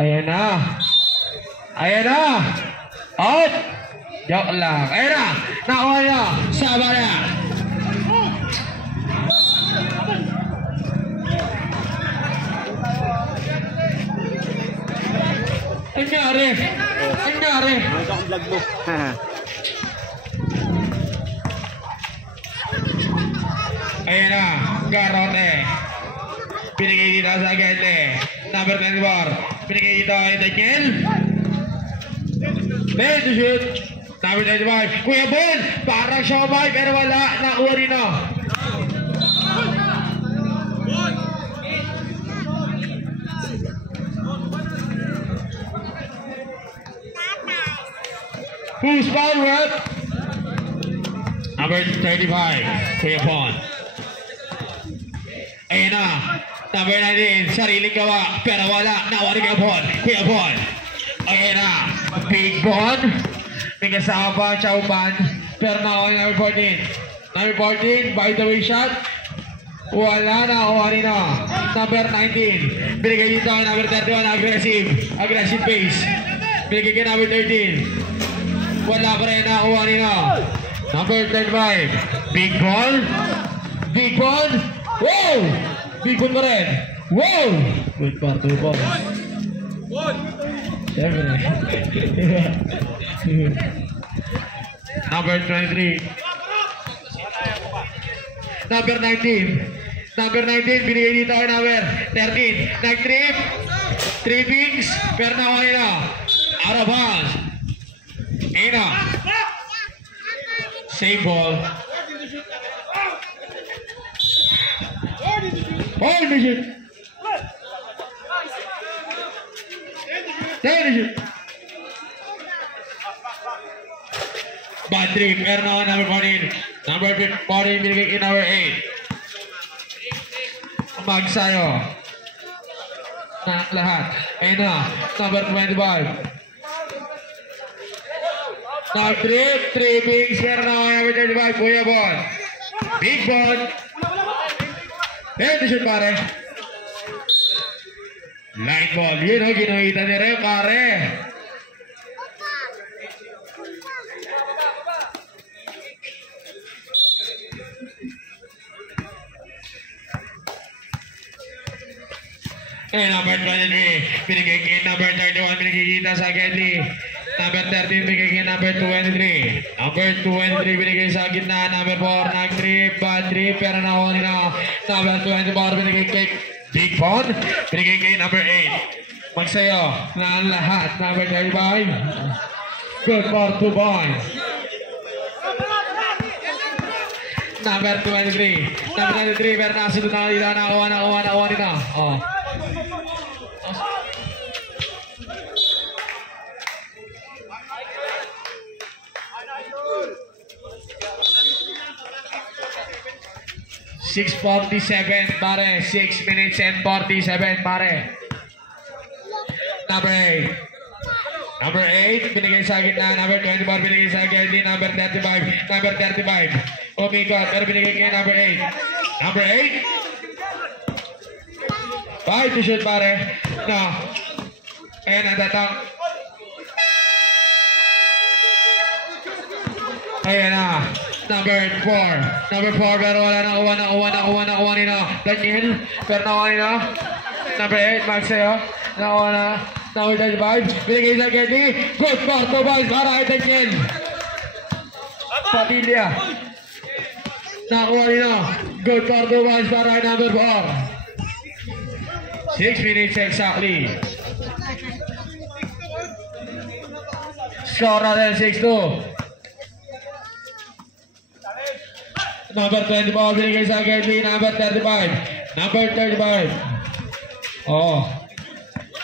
Ayan na. Ayan na. Out. Joke lang. Ayan na. Nakuha niya. Saba na. Anyari. Anyari. Vlog mo. Ayan na. Garote. Binigay dito sa Gete. Number 24. Binigay dito kay Daniel. Pwede to shoot. Number 25. Kuya Bon. Parang siomay pero wala. Nakuha rin o. Who's foul rep? Number 35. Kuya Bon. Ayan na. Number 19, sariling gawa, pero wala. Nakuha ni Kuya Bon. Kuya Bon. Ayan na. Big Bon. May kasama pa, Chowpan. Pero nakuha ni number 14. Number 14, by the way shot. Wala na, nakuha rin na. Number 19. Binigay dito ang number 31, aggressive. Aggressive pace. Binigay kay number 13. Wala pa rin, nakuha rin na. Number 35. Big Bon. Big Bon. Wow! Big Bon pa rin. Wow! Good par, 2 balls. Siyempre. Number 23. Number 19. Number 19, binigay dito kay number 13. Nag-trip. Trippings. Pero nakuha nila. Out of bounds. Ayun na. Save ball. Hold the shoot. Take the shoot. Bad trip. Meron ako number 14. Number 14, binigay kay number 8. Magsayo. Na lahat. Ayun na. Number 25. Nag-trip. Trippings. Meron ako number 35. Kuya Bon. Big Bon. Pwede shoot pare. Light ball. Yun o, ginawita ni Rem pare. Number 23. Binigay kay number 31. Binigay kita sa Gedli. Number 13. Binigay kay number 23. Number 23. Binigay sa gitna. Number 4. Nag-trip. Bad trip. Pero nakuha nila. Number 24. Binigay kay Big Bon. Binigay kay number 8. Magsayo na ang lahat. Number 35. Good for 2 points. Number 23. Number 23. Pero nasunod na nila. Nakuha nila. Oh. 6:47 pare. 6 minutes and 47 pare. Number 8. Number 8 binigay sa gitna. Number 24 binigay sa gitna. Number 35. Number 35. Oh my God. Pero binigay kay number 8. Number 8. 5 to shoot pare. No. Ayan ang datang. Ayan na. Number 4. Number 4 pero wala nakuha nila. Daniel. Pero nakuha nila. Number 8. Max sa'yo. Nakuha na. Number 35. Binigay sa Getty. Good for 2 balls para kay Daniel. Padilla. Nakuha nila. Good for 2 balls para kay number 4. 6 minutes exactly. Score natin 6-2. Number 24 binigay sa Getty. Number 35. Number 35. Oh.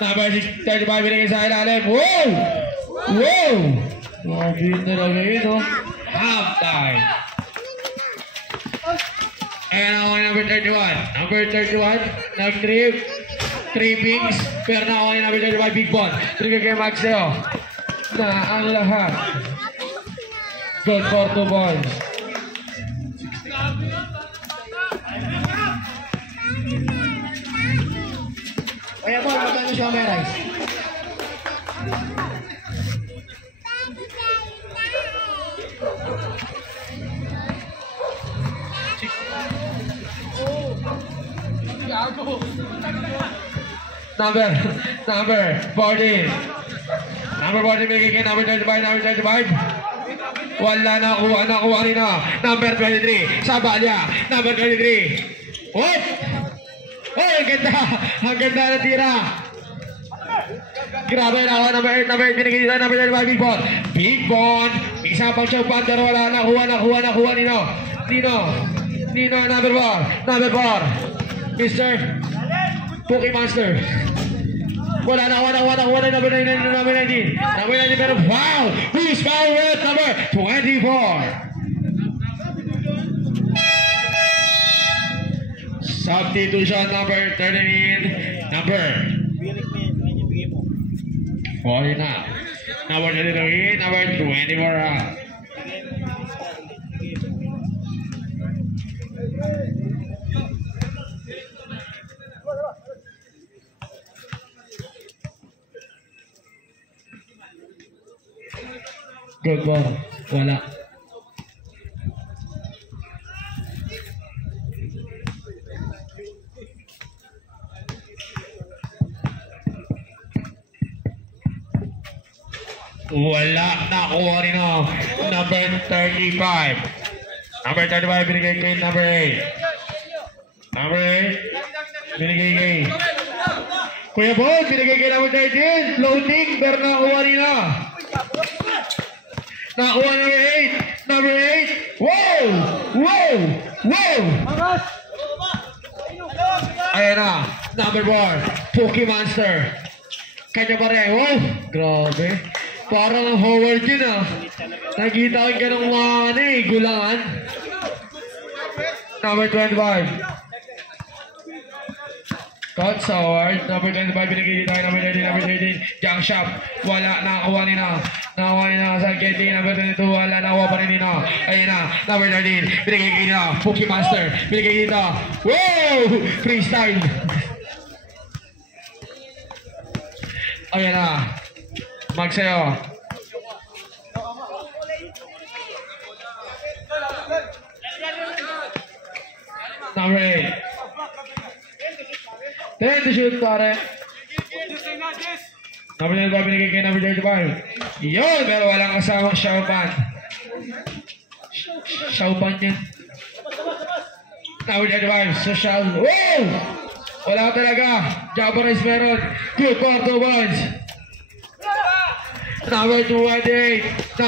Number 35 binigay sa ilalim. Wow! Wow! Mabin talaga yun, oh. Half time. Ayan ako number 31. Number 31. Nag-trip. Trippings. Pero na ako number 35. Big Bon. Trigger kay Maxeo. Na ang lahat. Good for 2 points. Ramirez. Number 14. Number 14 binigay kay number 35. Wala nakuha rin na. Number 23, Sabalya. Number 23. Whoop! Oh, ang ganda na tira. Grabe na, number 8 binigay dito, number 35, Big Bon. Isa pang siya pero wala nakuha Nino, number 4, Mr. Cookie Monster. Wala na, number 19 pero wow! Who's foul with number 24? Substitution number 13, number 40 na. Number 23, number 24. Good ball. Wala. Wala. Nakuha rin o. Number 35. Number 35 binigay kay number 8. Number 8 binigay kay Kuya Bon. Binigay kay number 13. Floating pero nakuha rin o. Nakuha number 8. Wow! Ayan na. Number 4. Cookie Monster. Kanya pareho. Grabe. Parang Howard yun ah. Nakita ko ka ng mga gulangan. Number 25. Coach Howard. Number 25 binigay dito. Number 13, number 13. Junk shop. Wala. Nakakuha nila. Sa getting. Number 22. Wala. Nakakuha pa rin nila. Ayan na. Number 13. Binigay kayo nila. Cookie Master. Binigay dito. Wow! Freestyle. Ayan na. Magsayo. Number 8. 10 to shoot, pare. Number 25 binigay kay number 35. Yun, pero walang kasamang Shaupan. Shaupan yun. Number 35, social. Wow! Wala talaga. Jabaris meron. Good for 2 points. Number 28.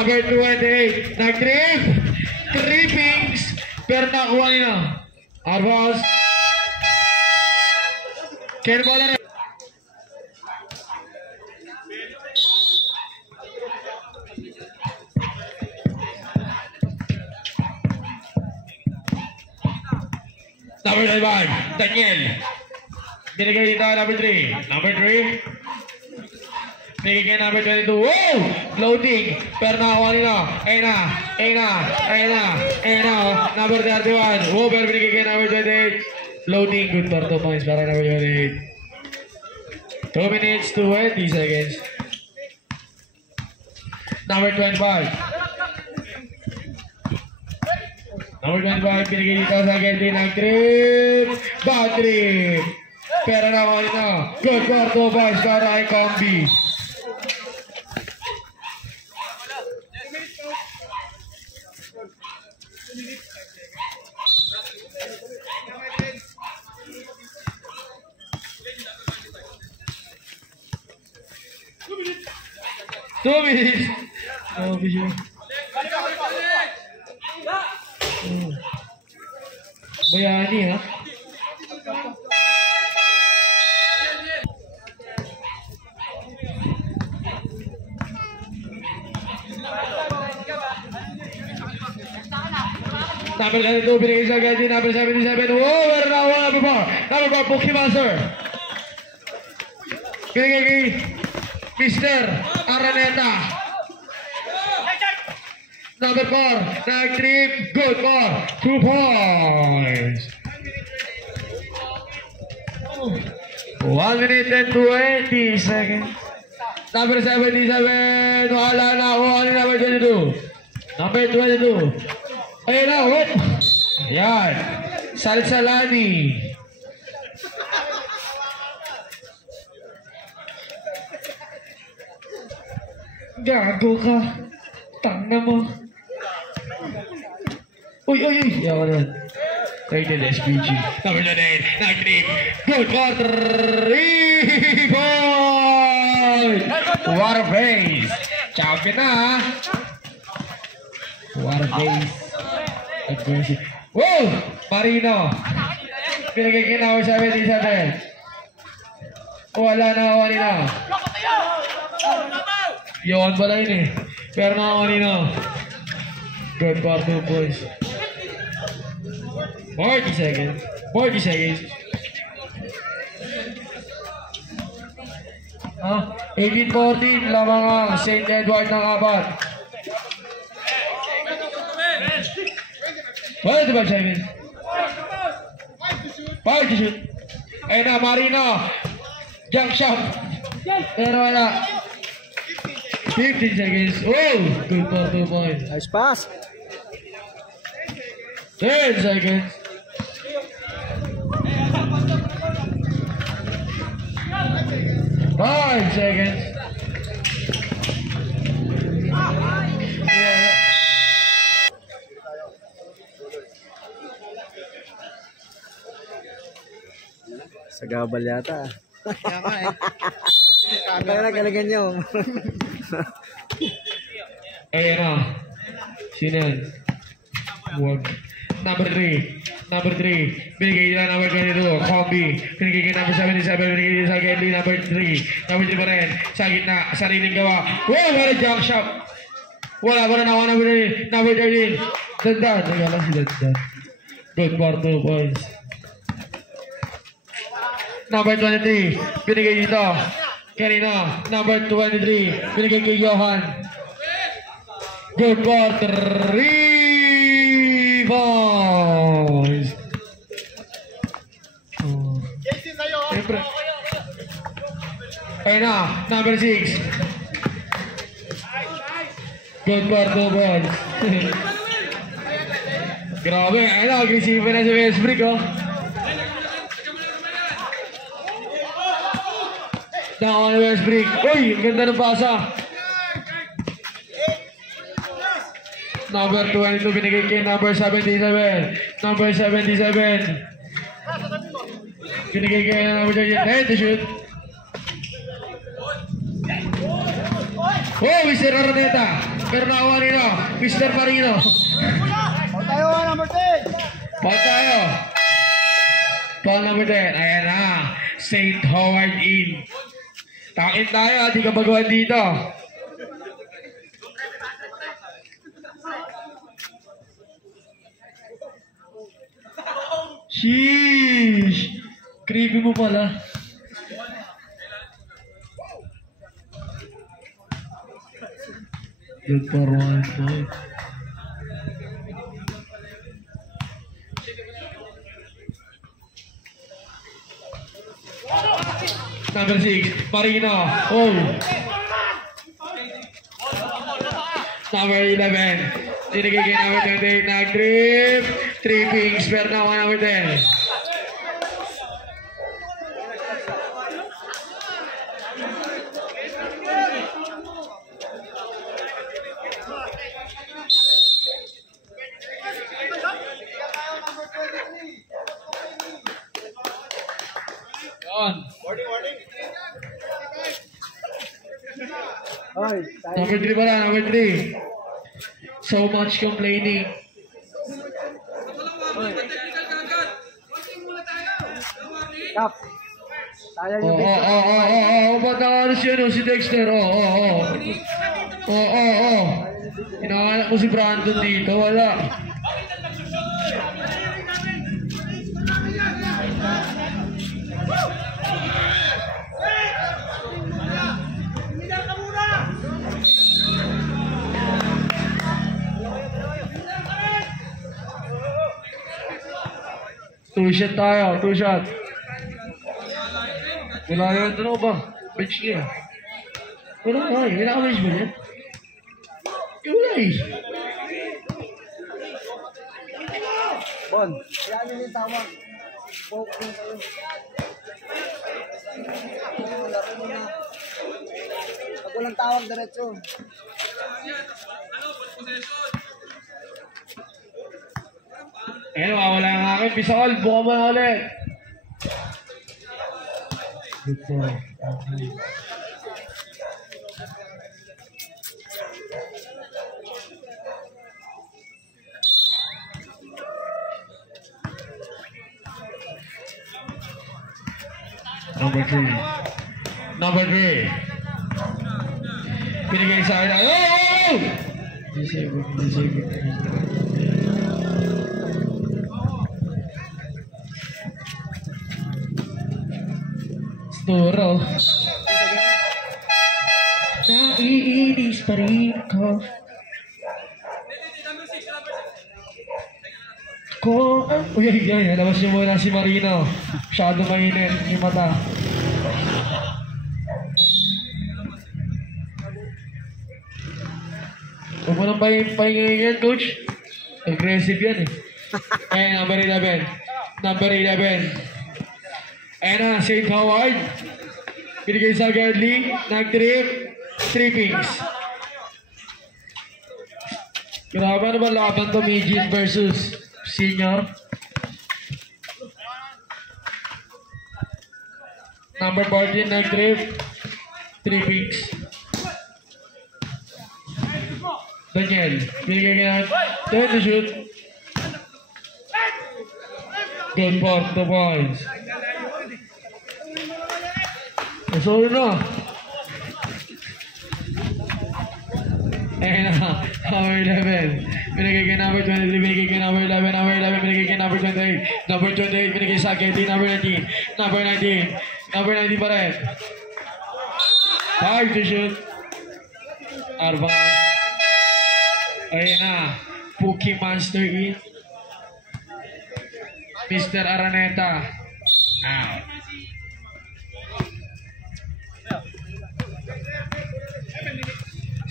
Nag-trip. Trippings. Pero nakuha nila. Arbos. Ken Bola. Number 5, Daniel. Binigay dito number 3. Number 3. Binigay kay number 22. Wow! Loading. Pero nakakuha nila. Ayun na. Number 31. Wow, pero binigay kay number 28. Loading. Good for 2 points para number 28. 2 minutes, 20 seconds. Number 25. Number 25, binigay dito sa Genty ng trip. Bad trip. Pero nakuha nila. Good for 2 points para kay Combi. Two minutes. Oh, video. Bayani ha. Number 2 binigay sa Genty, number 77. Wow, meron na ako number 4, Cookie Monster. Binigay kay Mr. Araneta. Number 4, nag-trip, good for 2 points. 1 minute and 20 seconds. Number 77. Wala na ako. Ano number 22? Number 22. Ayun na. Whoop. Ayan. Salsalani. Gago ka. Tangna mo. Uy. Yawa na. Rated SPG. Number 9. Nag-trip. Good for 3 points. Water base. Champion na ha. Water base. Aggressive. Wow! Marino. Pinagkikinaw 77. Wala na ako kanina. Yawan pala yun eh. Pero na ako kanina. Good for 2 points. 40 seconds. 40 seconds. 18-14 lamang ang St. Edward ng apat. 25 seconds. 5 to shoot. Ayun na, Marino. Jump shot. Pero wala. 15 seconds. Oh! Good for 2 points. Nice pass. 10 seconds. 5 seconds. Yeah. Sa gabal yata. Kaya na galingan nyo. Ayan na. Sino yan? Huwag. Number 3. Number 3. Binigay nila number 22. Combi. Binigay kay number 77. Binigay nila sa Gendry. Number 3. Number 3 pa rin. Sa gitna. Sariling gawa. Wow! Wala jump shot. Wala pa rin ako number 3. Number 13. Dandan. Nagala si Dandan. Good for 2 points. Number 23. Binigay dito. Kanino. Number 23. Binigay kay Johan. Good for 3 points. Siyempre. Ayun na. Number 6. Good for 2 points. Grabe. Ayun na. Agresive na si Westbrook oh. Down on Westbrook. Uy! Ang ganda ng pasa. Number 22 binigay kay number 77. Number 77. Binigay kay number 38 to shoot. Oh, Mr. Araneta. Pero nakawa nila. Mr. Marino. Paul tayo, number 10. Paul tayo. Paul number 10. Ayan na. St. Howard in. Takin tayo. Di ka baguhan dito. Sheesh! Creepy mo pala. Good for 1 point. Number 6, Marino. Oh! Number 11. Dinigay kay number 28 na grip. 3 pings. Pero na number 10. Number 3 pala, number 3. So much complaining. Kap. Sayang yung picture. Ba't nakalas yun si Dexter? Hinahanap mo si Brandon dito, wala. Two shot tayo, 2 shot. Wala yun. Ano ba? Bench niya. Wala nga eh. Wala ka bench ba yan? Wala eh. Bon, kailangan nyo yung tawag. Poke mo kayo. Laro mo na. Pag walang tawag, diretso. Ayun, wala nga akin. Pisol, buka mo na ulit. Number 3. Number 3. Pinigay sa akin. Oh! Disable. Sturo. Naiinis pa rin ko. Uy, labas niyo muna si Marino. Masyado mainit yung mata. Huwag mo nang pahingin yan, coach. Aggressive yan eh. Ayan, number 11. Number 11. Ayan na, St. Howard. Pinigay sa Gardley. Nag-trip. 3 pings. Grabe ano ba laban to, Midget versus Senior? Number 14, nag-trip. 3 pings. Daniel, binigay ka na. Turn to shoot. Good for 2 points. Solo na. Ayan na. Number 11. Binigay ka number 23. Binigay ka number 11. Number 11. Binigay ka number 28. Number 28. Binigay sa Kenty. Number 19. Number 19. Number 19 pa rin. 5 to shoot. Arbang. Ayan na. Pookie Monster in. Mr. Araneta. Out.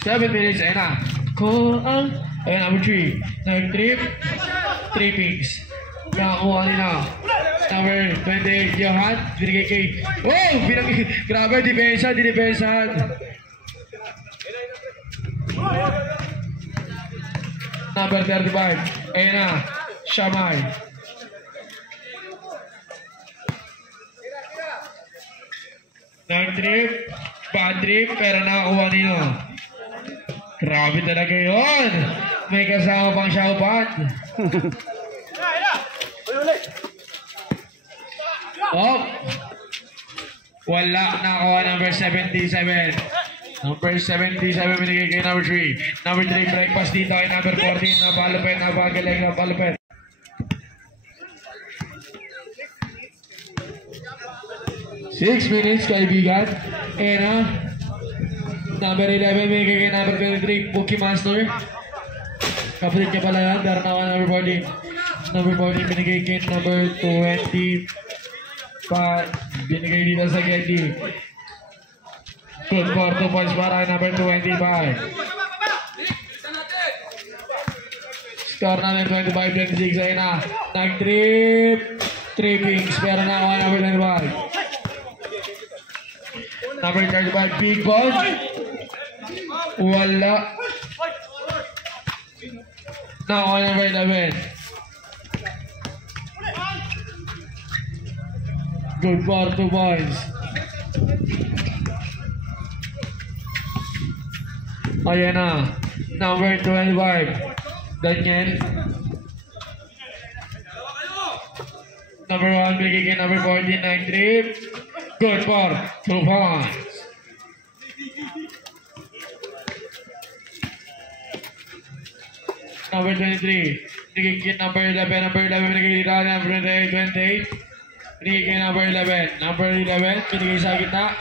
Seven minutes. Ayan na. Ayan, number 3. Nag-trip. 3 pings. Nakakuha nila. Number 28, Johan. Binigay kay... Oh! Grabe, depensa. Dinepensahan. Number 35. Ayan na. Shamay. Nag-trip. Bad trip. Pero nakakuha nila. Grabe talaga yun. May kasama pang Xiaopan. Oh. Wala. Nakakuha number 77. Number 77 binigay kay number 3. Number 3 breakfast dito ay number 14. Napalupet. Napagaling. Napalupet. Six minutes, kaibigan. And number 11, may kay number 23, Pookie Monster. Kapatid niya pala yan, Darnawa number 14. Number 14, binigay kay number 20. Binigay dito sa Getty. Good for 2 points para number 25. Score namin 25-26, ayun na. Nag-trip. 3 pings, pero na ako number 25. Number 35, Big Ball. Wala. Now, number 11. Good for 2 points. Ayan na. Number 25. Daniel. Number 1, bigay kay number 14, 9 trip. Good for 2 points. Number 23. Binigay kay number 11. Number 11 binigay dito. Number 28. Binigay kay number 11. Number 11 binigay sa gitna.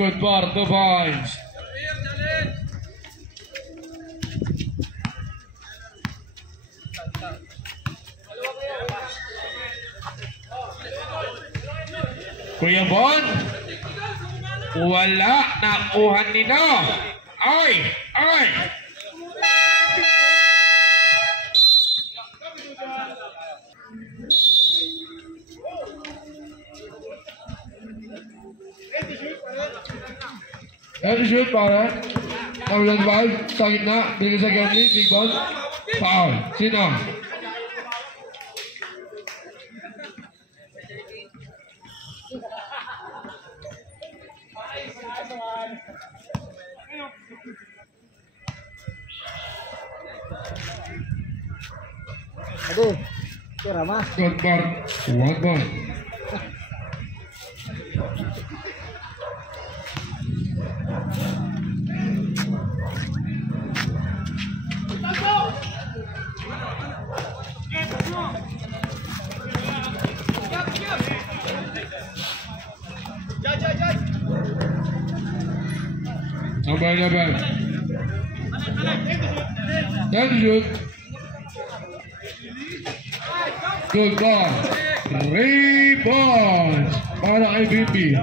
Good for 2 points. Kuya Bon. Wala. Nakuha nila. Ay! Ay! Head to shoot para. Nawalan ball. Sa gitna. Binigay sa Genly. Big ball. Foul. Sino? Aduh, kira mah. Good ball. One ball. Number 11. That's good. Good ball. 3 balls para kay VP.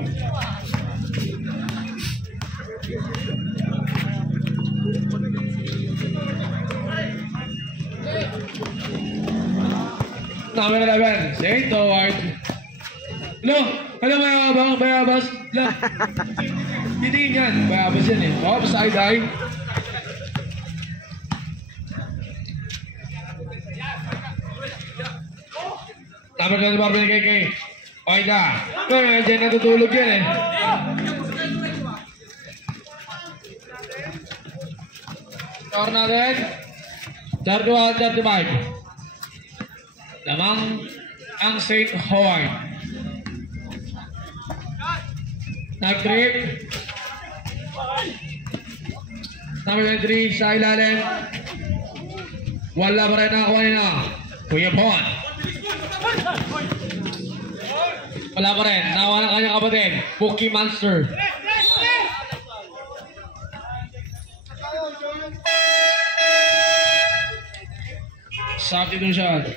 Number 11. St. Howard. No, alam mo yung bayabas? Titingin yan. Bayabas yan eh. Oh, side-eye. Number 12 bar binigay kay Oida. Diyan natutulog yan eh. Score natin. 31-35. Lamang ang St. Howard. Nag-trip. Number 23 sa ilalim. Wala pa rin nakakuha nila. Kuya Bon. Wala pa rin. Nakuha ng kanyang kapatid. Cookie Monster. Substitution.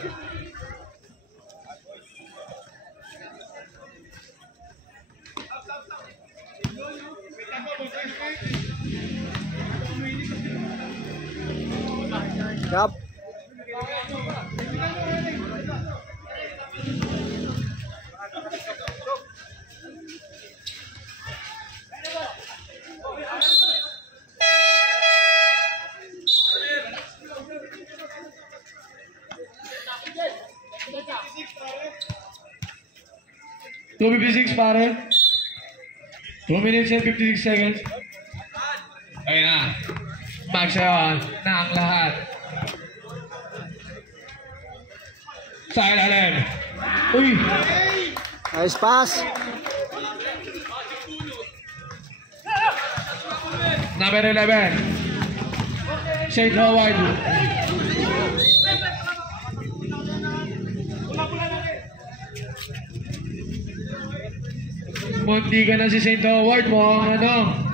Siap. Two 56 pare. 2 minutes and 56 seconds. Ayun na. Magsayawan na ang lahat. Sa ilalim. Uy! Nice pass. Number 11. St. Howard. Munti ka na si St. Howard mo. Ano?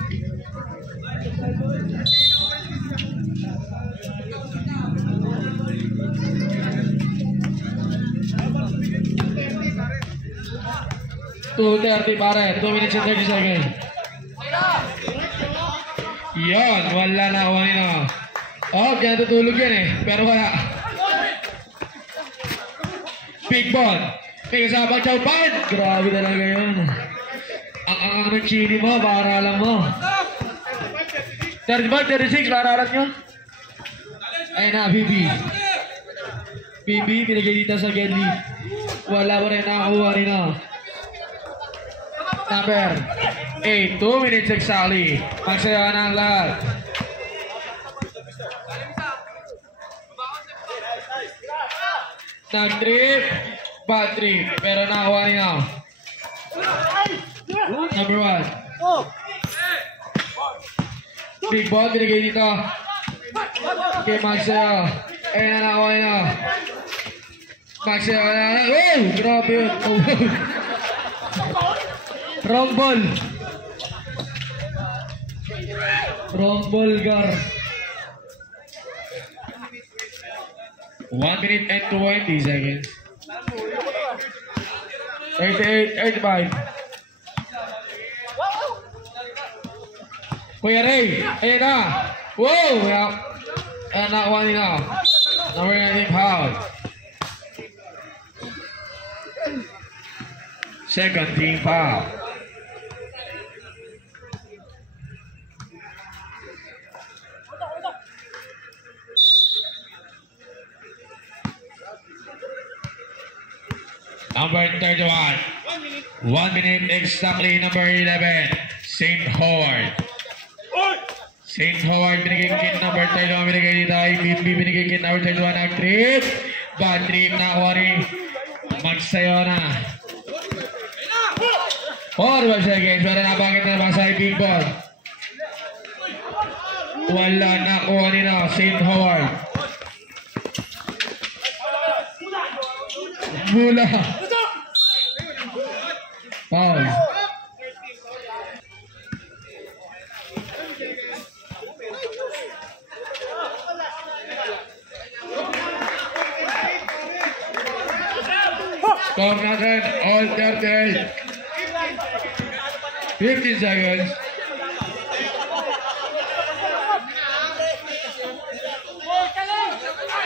.230 pare. 2 minutes and 30 seconds. Yon, wala na ako nila. Oh, kaya tutulog yan eh. Pero wala. Big ball. May kasama Chow Pan. Grabe talaga yun. Ang ng chili mo, para lang mo. 35, 36, para alam nyo. Ayun na, BB. BB, pinagay dito sa Genly. Wala pa rin nakakuha rin na. Number 8, 2 minutes exactly. Magsaya na ang lahat. Nag-trip, bad trip, pero nakakuha rin na. Number 1. Big ball, binigay dito. Okay, Magsaya. Ayun na nakakuha rin na. Magsaya na. Oh, grabe yun. Wrong ball. Wrong ball, Gar. 1 minute and 20 seconds. 38, 35. Kuya Ray, ayan na. Wow! Ayan na, kuha nila. Number 19 foul. Second team foul. Number 31. 1 minute exactly. Number 11. St. Howard. St. Howard binigay kay number 31. Binigay dito ay BB binigay kay number 31. Nag-trip. Bad trip na ako rin. Magsayo na. 45 seconds. Pero napakit na naman sa big ball. Wala na kuha nila. St. Howard. Mula. Foul. Score natin, all 38. 15 seconds.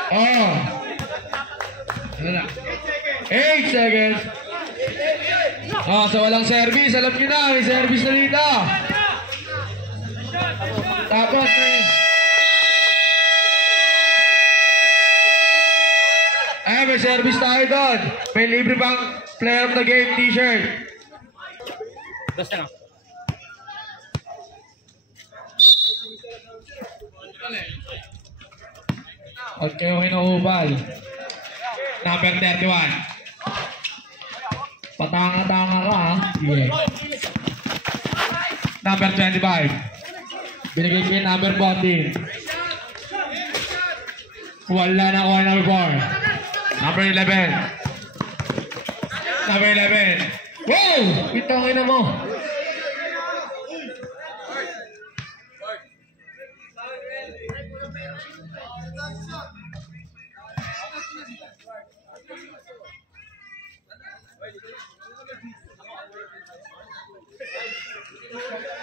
Oh. Ano na? 8 seconds. Oh, so walang service. Alam nyo na, may service na dito. Tapos may service tayo doon. May libre bang player of the game t-shirt? Basta na. Okay, okay na ubal. Number 31. Patanga-tanga ka, ha? Yeah. Number 25. Binigay kay number 14. Wala na ako number 4. Number 11. Number 11. Wow! Pitangin na mo.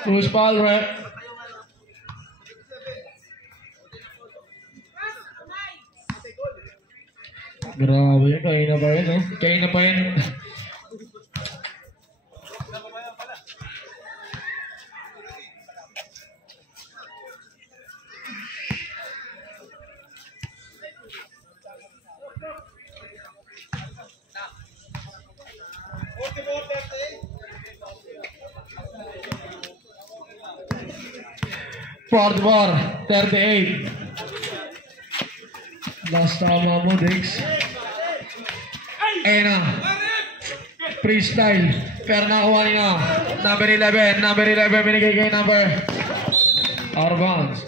Bruce Paul, right? Grabe yan, kaya na pa yan, no? Kaya na pa yan. Fourth bar, 38. Last tama mo, Dex. Ayun na. Freestyle. Pero nakuha niya. Number 11. Number 11 binigay kay number Arbans.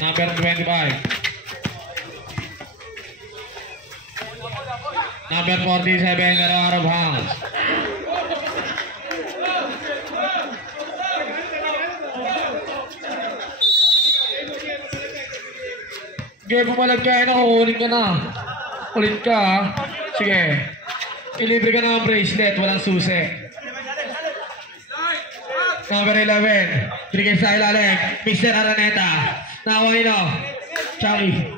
Number 25. Number 47, out of bounds. Sige, pumalag ka na, kukunin ka na. Ulit ka, ha? Sige. Ilibre ka na ang bracelet, walang susi. Number 11, binigay sa ilalim, Mr. Araneta. Nakuha nyo, Chucky.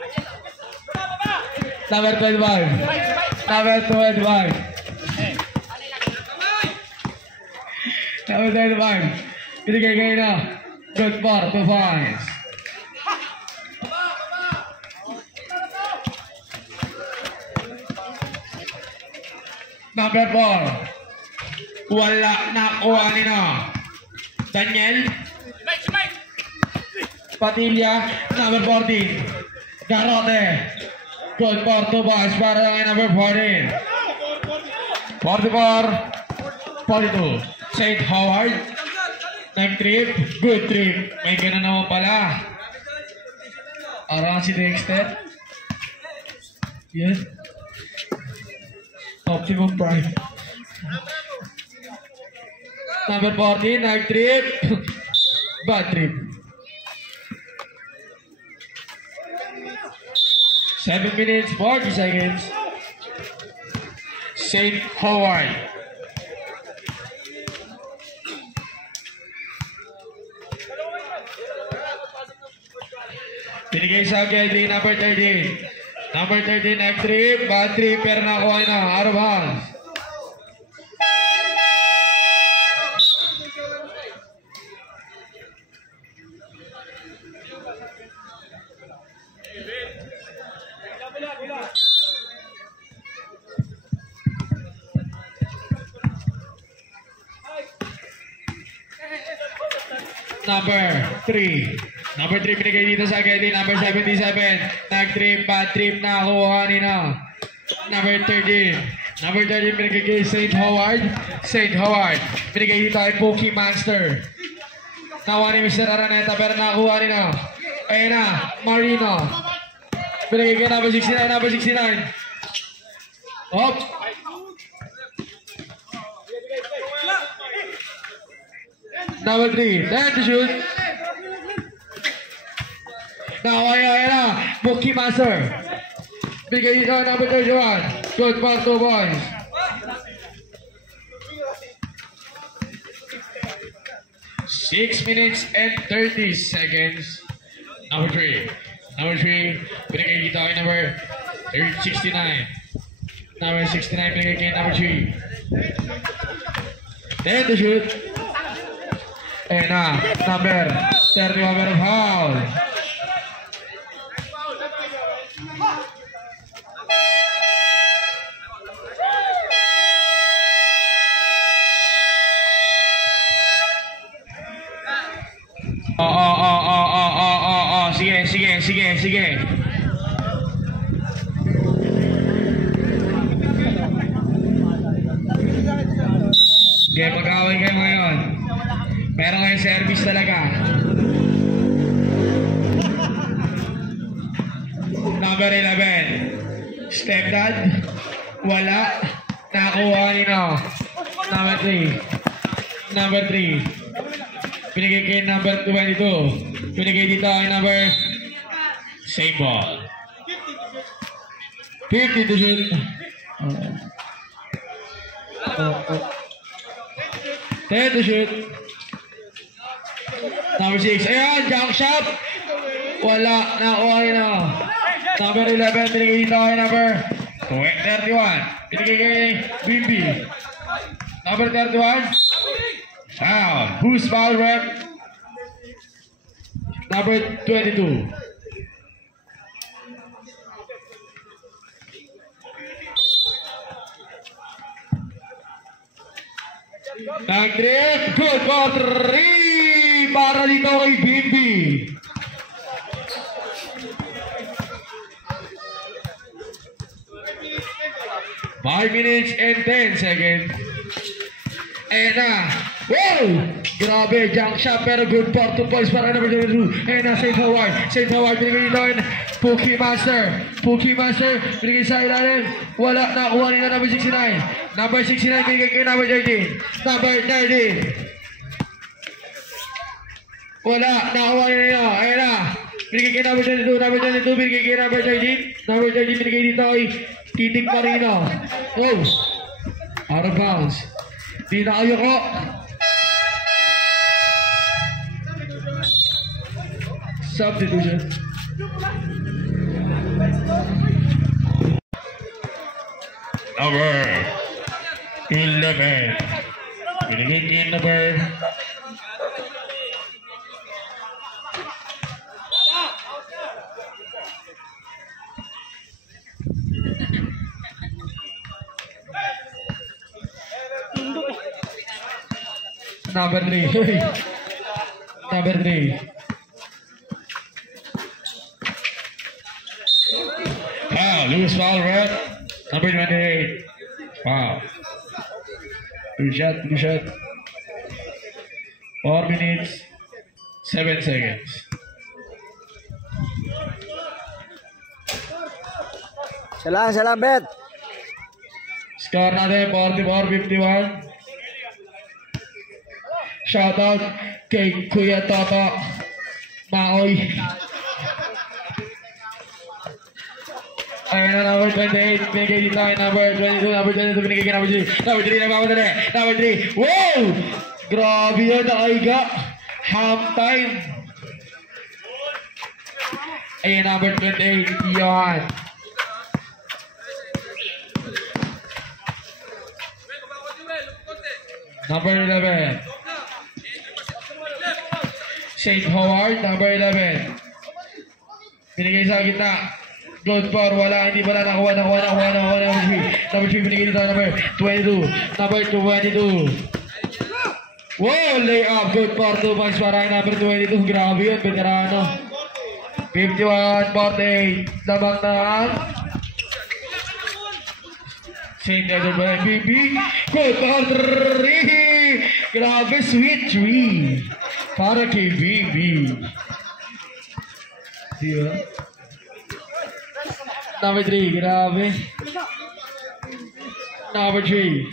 Number 25. Number 25. Number 25. Binigay kayo na. Good for 2 points. Number 4. Wala na kuha nila. Daniel. Patilla. Number 14. Garote. Good for 2 points para kay number 14. 44. 42. St. Howard. Nag-trip. Good trip. May gano'n naman pala. Arang si Dexter. Yes. Optimum Prime. Number 14. Nag-trip. Bad trip. 7 minutes, 40 seconds. St. Howard. Binigay sa Kelly, number 13. Number 13, nag-trip. Bad trip, pero nakuha na. Out of bounds. Number 3. Number 3 binigay dito sa Kelly. Number 77. Nag-trip, bad trip, nakakuha nila. Number 13. Number 13 binigay kay St. Howard. St. Howard. Binigay dito kay Pokey Monster. Nakuha ni Mr. Araneta pero nakakuha nila. Ayun na, Marino. Binigay kay number 69. Number 69. Hop. Number 3. Then to shoot. Now, ayan, Mookie Master. Bigay dito, number 31. Good for 2 boys. Six minutes and 30 seconds. Number 3. Number 3. Binigay dito kay number 69. Number 69 binigay kay number 3. Then to shoot. Ayan na, number 31 pero foul. Sige. Sige, mag-away kayo ngayon. Pero kayo service talaga. Number 11. Stepdad. Wala. Nakakuha nino. Number 3. Number 3. Pinigay kay number 22. Pinigay dito ay number same ball. 50 to shoot. 10 to shoot. Number 6. Ayan, jump shot. Wala. Nakuha na. Number 11. Pinigay dito ay number 31. Pinigay kay Bimbi. Number 31. Foul. Who's foul rep? Number 22. Nag-trip. Good for 3. Para dito kay Bimbi. Five minutes and 10 seconds. Ayan na. Wow! Grabe, junk shot pero good for 2 points para number 22. Ayan na, St. Howard. St. Howard, binigay dito yun. Pookie Master. Pookie Master, binigay sa ilalim. Wala, nakuha nila number 69. Number 69, binigay kay number 13. Number 13. Wala, nakuha nila. Ayan na. Binigay kay number 22. Number 22, binigay kay number 13. Number 13, binigay dito kay Titik Marino. Oh! Out of bounds. Di na kayo ko. Substitution. Number 11. Binigay kay number number 3. Number 3. Foul. Loose foul, right? Number 28. Foul. Two shot. 4 minutes, 7 seconds. Salam, bet. Score natin, 44-51. Shoutout kay Kuya Toto Maoy. Ayan na, number 28, binigay dito kay number 22, number 22, binigay kay number 3. Number 3, nagmamadali. Number 3, wow! Grabe yan, nakaiga. Half time. Ayan, number 28, yan. Number 11. St. Howard, number 11. Binigay sa gitna. Good for, wala, hindi pala nakuha. Number 3, binigay dito, number 22. Number 22. Wow, lay up. Good for 2 points para kay number 22. Grabe yun, veterano. 51-48. Labang na. St. Edward by BB. Good for 3. Grabe, sweet 3. Para kay BB. Diba? Number 3, grabe. Number 3.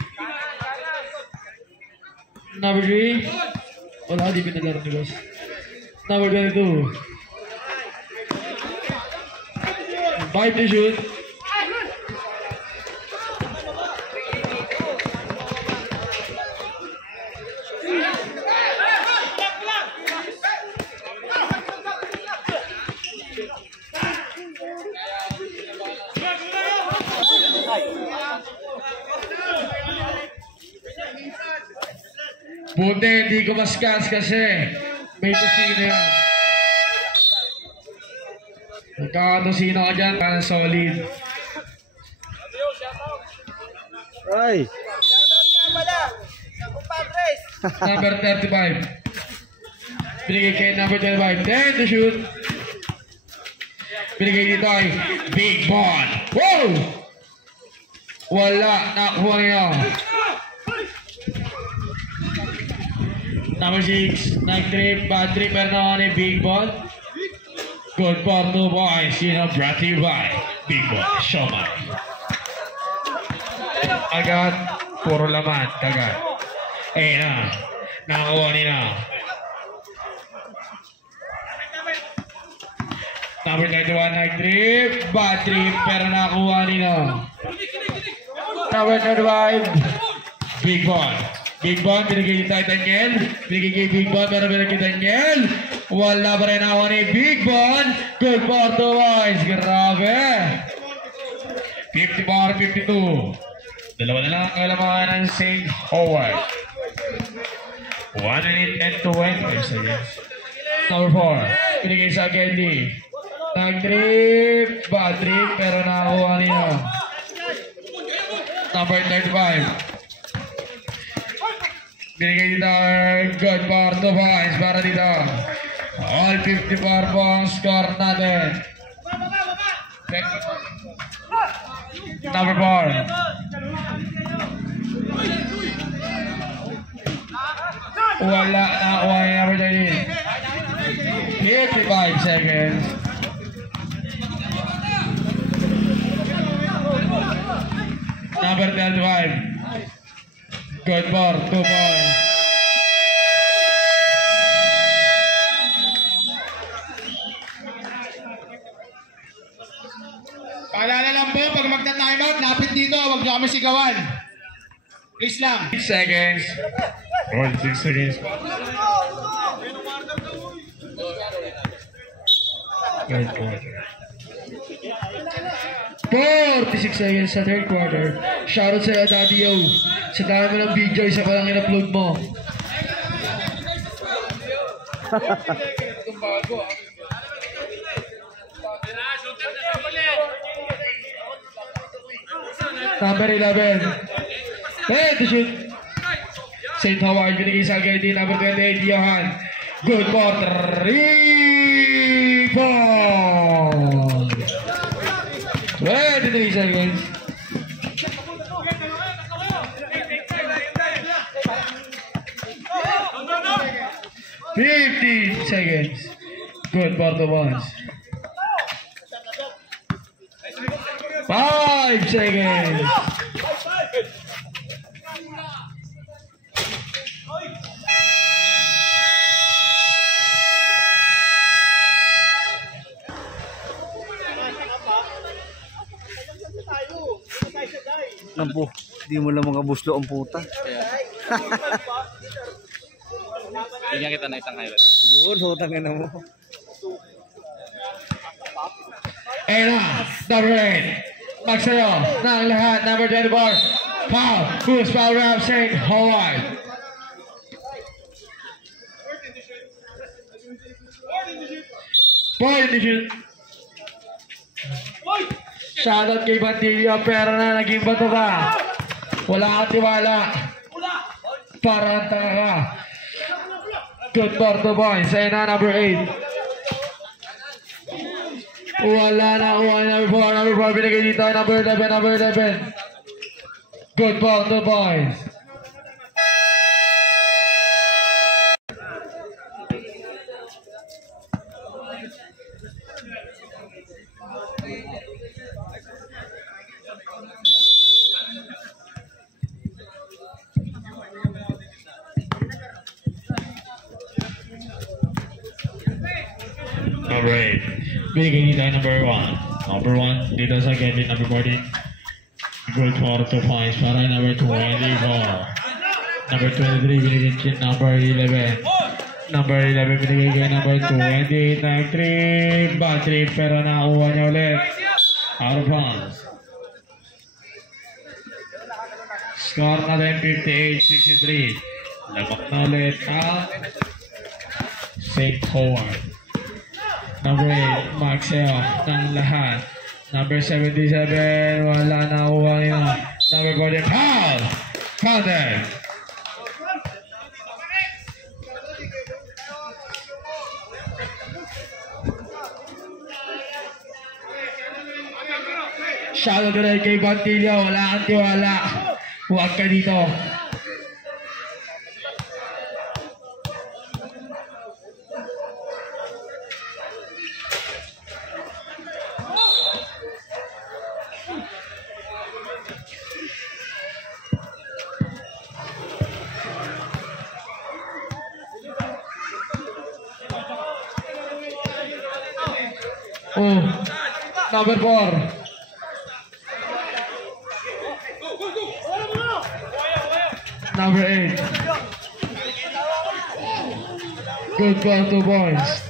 Number 3. Wala, di pinalaro ni boss. Number 22. 5 to shoot. Buti, hindi ko maskas kasi may tusino yan. Magkakatusino ka dyan, parang solid. Ay! Number 35. Binigay kay number 35. 10 to shoot. Binigay dito ay Big Bon. Wow! Wala, nakuha niya. Number 6, night trip, bad trip, pero naman ni Big Bon. Good for 2 points, brought to you by Big Bon, Showman. Agad, puro laman, agad. Eh na, nakakuha nila. Number 91, night trip, bad trip, pero nakakuha nila. Number 35, Big Bon. Big Bon, binigay ni Daniel. Binigay kay Big Bon, pero binigay kay Daniel. Wala pa rin ako ni Big Bon. Good for 2 points. Grabe. 54-52. Dalawa na lang ang kalamangan ng St. Howard. 120. Number 4. Binigay sa Gendy. Nag-trip. Bad trip, pero nakakuha niya. Number 35. Binigay dito, good for 2 points para dito. All 54 points score natin. Number 4. Wala na kuha niya number 13. 55 seconds. Number 35. Good for 2 points. Paalala lang po, pag magta-time out, lapit dito, huwag nyo kami sigawan. Please lang. 6 seconds. 6 seconds. Third quarter. 46 seconds sa third quarter. Shoutout sa Daddy Yo. Sa dami ng video, isa pa lang in-upload mo. Number 11. Hey, to shoot. St. Howard, binigay sa Gedi. Number 28, Johan. Good for 3 points. 23 seconds. 15 seconds. Good for the ones. 5 seconds. lang po. Di mo lang makabuslo ang puta. Bigyan kita na isang highlight. Yun, hutangin na mo. Ayun na, number 8. Magsayo ng lahat, number 24. Foul, who's foul rap St. Howard. Point decision. Shoutout kay Bandillo, pero na naging bato ka. Wala kang tiwala. Parang tanga ka. Good for 2 points. Ayun na, number 8. Wala na, number 4 binigay dito, number 11. Good for 2 points. Number 8. Binigay dito number 1. Number 1 dito sa Getty, number 14. Good for 2 points para number 24. Number 23 binigay kay number 11. Number 11 binigay kay number 28. Nag 3. Bad trip pero nakakuha niya ulit. Out of bounds. Score natin 58-63. Lamak na ulit ang St. Howard. Number 8, Maxwell ng lahat. Number 77, wala na kuha nila. Number 40, foul! Counted! Shoutout ko rin kay Bantillo, wala kang tiwala. Huwag ka dito. Oh, number 4. Number 8. Good call, 2 points.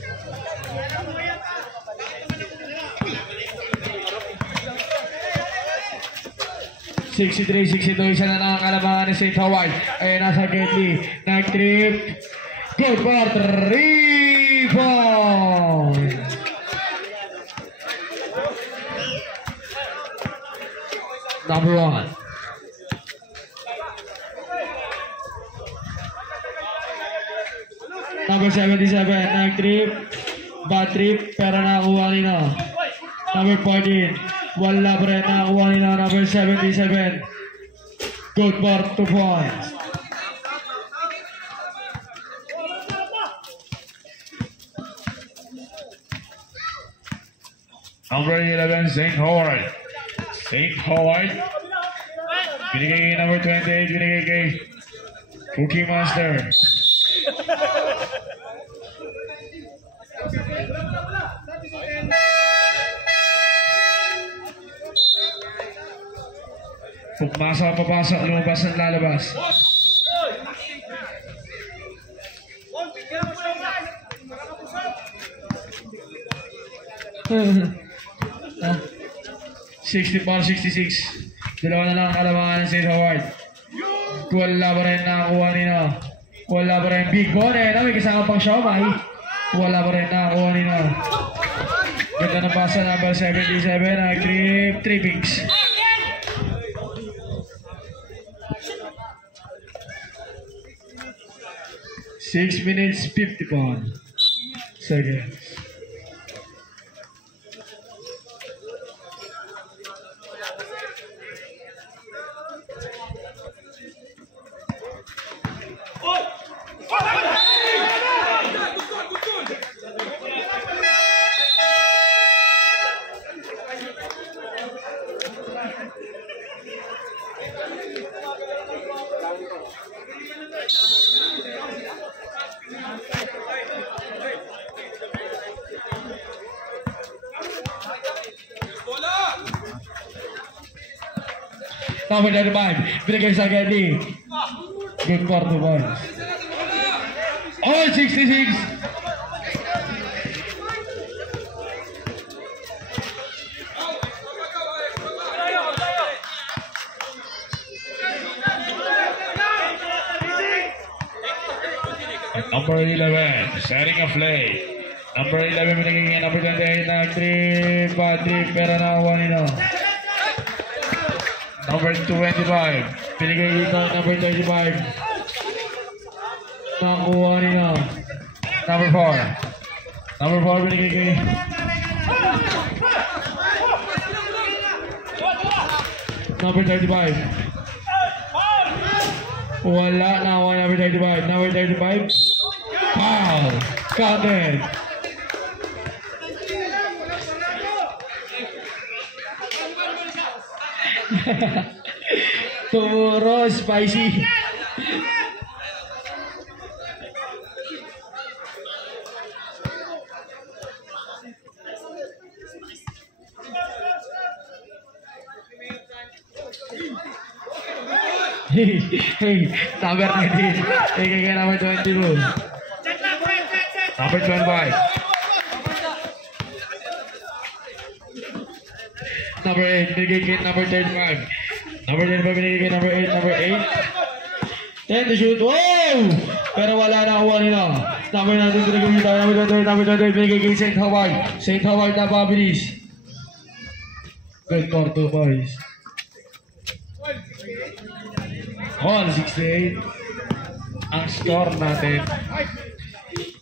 (63-62) isa na ang kalamangan ni St. Howard. Ayun nasa Getty. Nag-trip. Good for 3 points. Number 1. Number 77, nag-trip, bad trip, pero nakakuha nila. Number 14, wala pa rin nakakuha nila. Number 77, good for 2 points. Number 11, St. Howard. St. Howard. Binigay kay number 28, binigay kay Cookie Master. Pumasa, papasok, lumabas at lalabas. Ah, 64-66. Dalawa na lang kalamangan ng St. Howard. Wala pa rin nakakuha nila. Wala pa rin Big Bonnet. May kasama pang Siomay. Wala pa rin nakakuha nila. Ganda ng pasa, number 77. Nag-trip, 3 picks. 6 minutes 51 seconds. Number 35. Binigay sa Getty. Good for 2 points. All 66. Number 11, setting a play. Number 11 binigay number 28 na 3, bad trip, pero nakakuha nila. Number 25, binigay dito number 35. Nakakuha nila. Number 4. Number 4 binigay kay number 35. Wala, nakakuha number 35. Number 35. Foul! Counted! Tumuro, spicy. Hey, number 19. Hey, number 22. Number 25. Number 8, binigay kay number 35. Number 35, binigay kay number 8. Number 8. 10 to shoot. Wow! Pero wala na kuha nila. Number 19, binigay kay number 23. Number 23, binigay kay St. Howard. St. Howard na pabilis. Good for 2 boys. All 68. Ang score natin.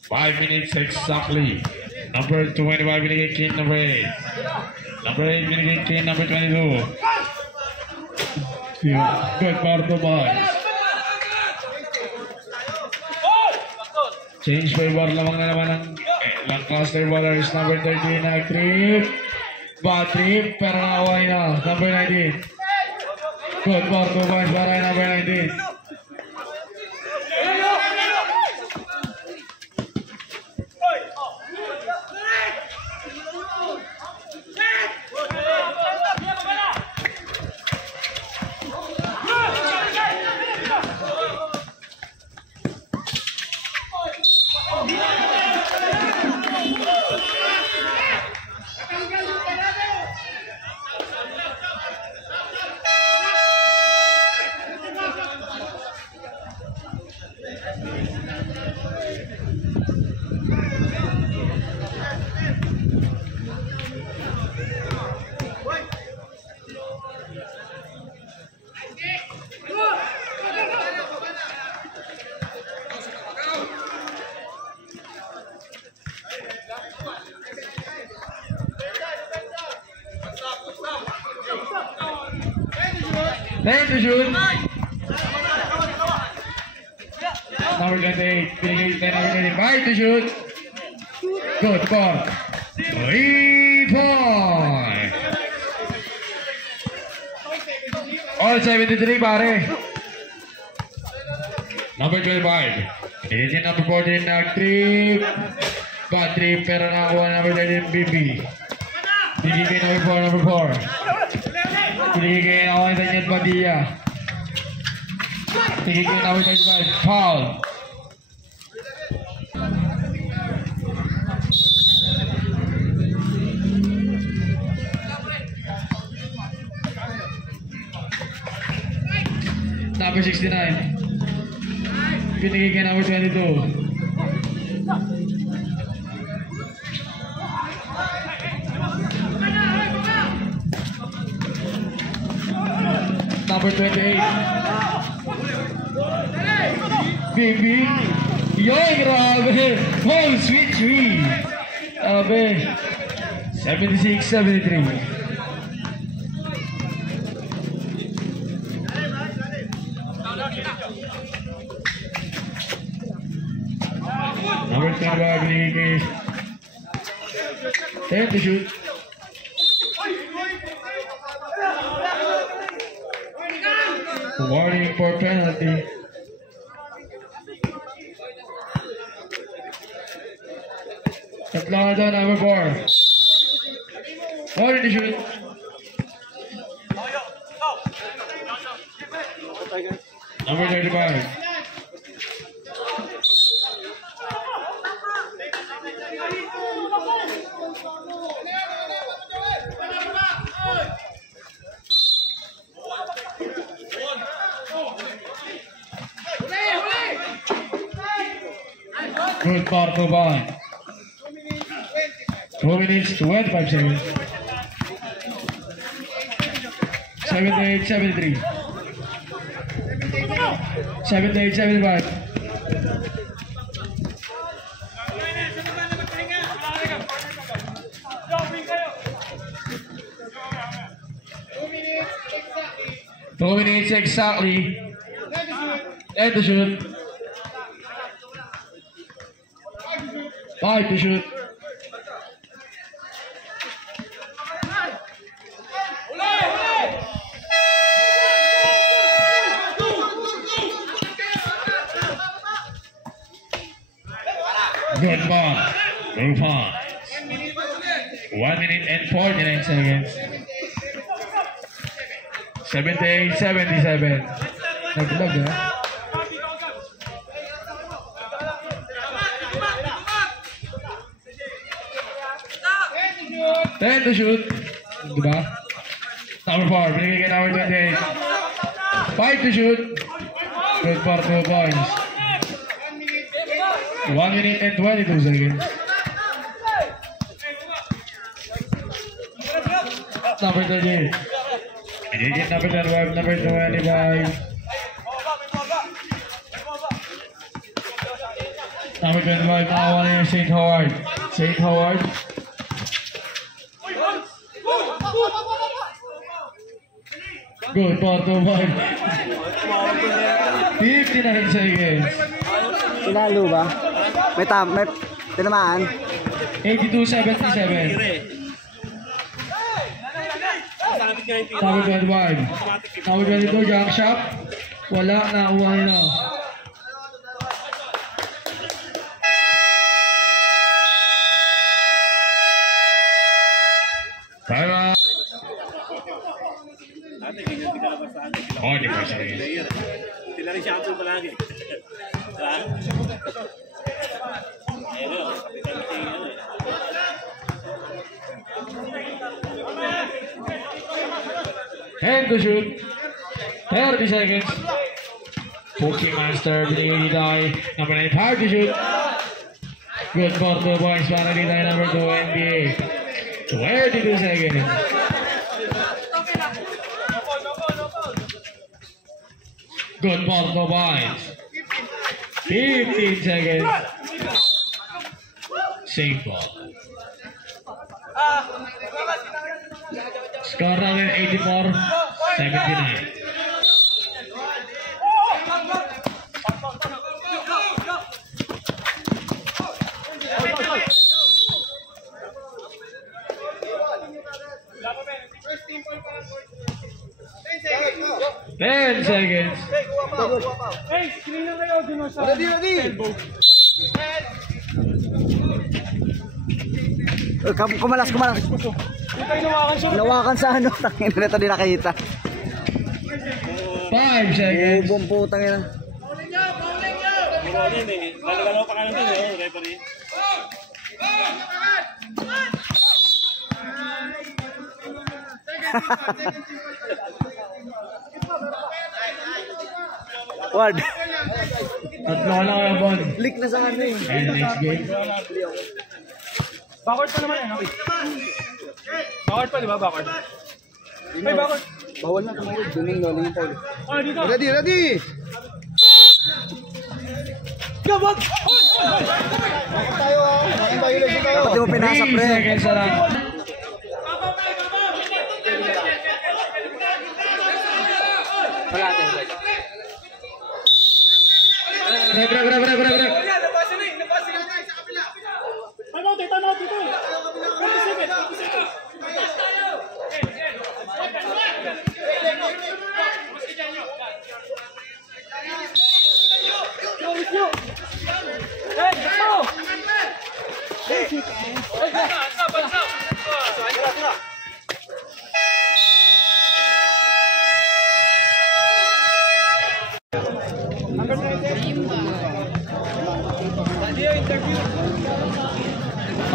5 minutes exactly. Number 25 binigay kay number 8. Number 8 binigay kay number 22. Good for 2 boys. Change favor lamang na naman ng Lancaster Ballers. Number 13 na trip. Bad trip pero nakaway na. Number 19. Good for 2 points para number 19. Let's shoot. Number 28, binigay kay number 25 to shoot. Good for 3 points. All 73 pare. Number 25. Binigay kay number 14 na trip. Bad trip pero nakakuha number 13 BB. Binigay kay number 4. Binigay kay ako Daniel Padilla. Binigay kay number 35. Foul. Number 69. Binigay kay number 22. Number 28. Baby. Yoy, grabe. Oh, sweet tree. Grabe. 76-73. Number 25, binigay kay 10 to shoot. Warning for penalty. Tatlo doon, number 4. Warning to shoot. Number 35. Good ball, move on. 2 minutes, 25 seconds. 78, 73. 78, 75. Two minutes exactly. And to shoot. 5 to shoot. Good ball. Move on. 1 minute and 49 seconds. 78, 77. Naglag ha? Ten to shoot. Diba? Number 4. Binigay kay number 28. 5 to shoot. Good for 2 points. 1 minute and 22 seconds. Number 38. Binigay number 12. Number 25. Number 25. Nakawa na yung St. Howard. St. Howard. Good for 2 points. 59 seconds. Tinalo ba? May tinamaan. 82-77. Number 25. Number 22, jump shot. Wala, nakuha nila. Time out. 45 seconds. Sila rin siya ang palagi. And to shoot. 30 seconds. Pokey Master, binigay dito kay number 9. Hard to shoot. Good for 2 points para dito kay number 2, NBA. 22 seconds. Good ball, 2 points. 15 seconds. Safe ball. Score namin 84-79. Ten seconds. Ready. Kumalas. Nawakan sa ano. Tangin na ito, di nakita. 5 seconds. Bubong putang ina. Lalagalaw pa kayo din, referee. Ward. Tatlo ka lang kayo, Bon. Leak na sa ano eh. And next game. Backward pa naman eh. Backward pa, di ba? Backward. Ay, backward. Bawal na tumawid. Doon yung loling yung Paul. Oh, dito. Ready. Gabag! Dapat di mo pinasa 3 pre. seconds na lang. Break. Tanaw dito.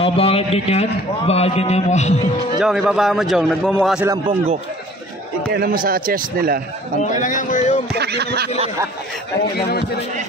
Oh, bakit ganyan? Bakit ganyan mo? Jong, ibaba mo Jong. Nagmumukha silang ponggok. Ikena mo sa chest nila. Okay lang yan, Kuya Yung. Okay naman sila eh. Okay naman sila yan.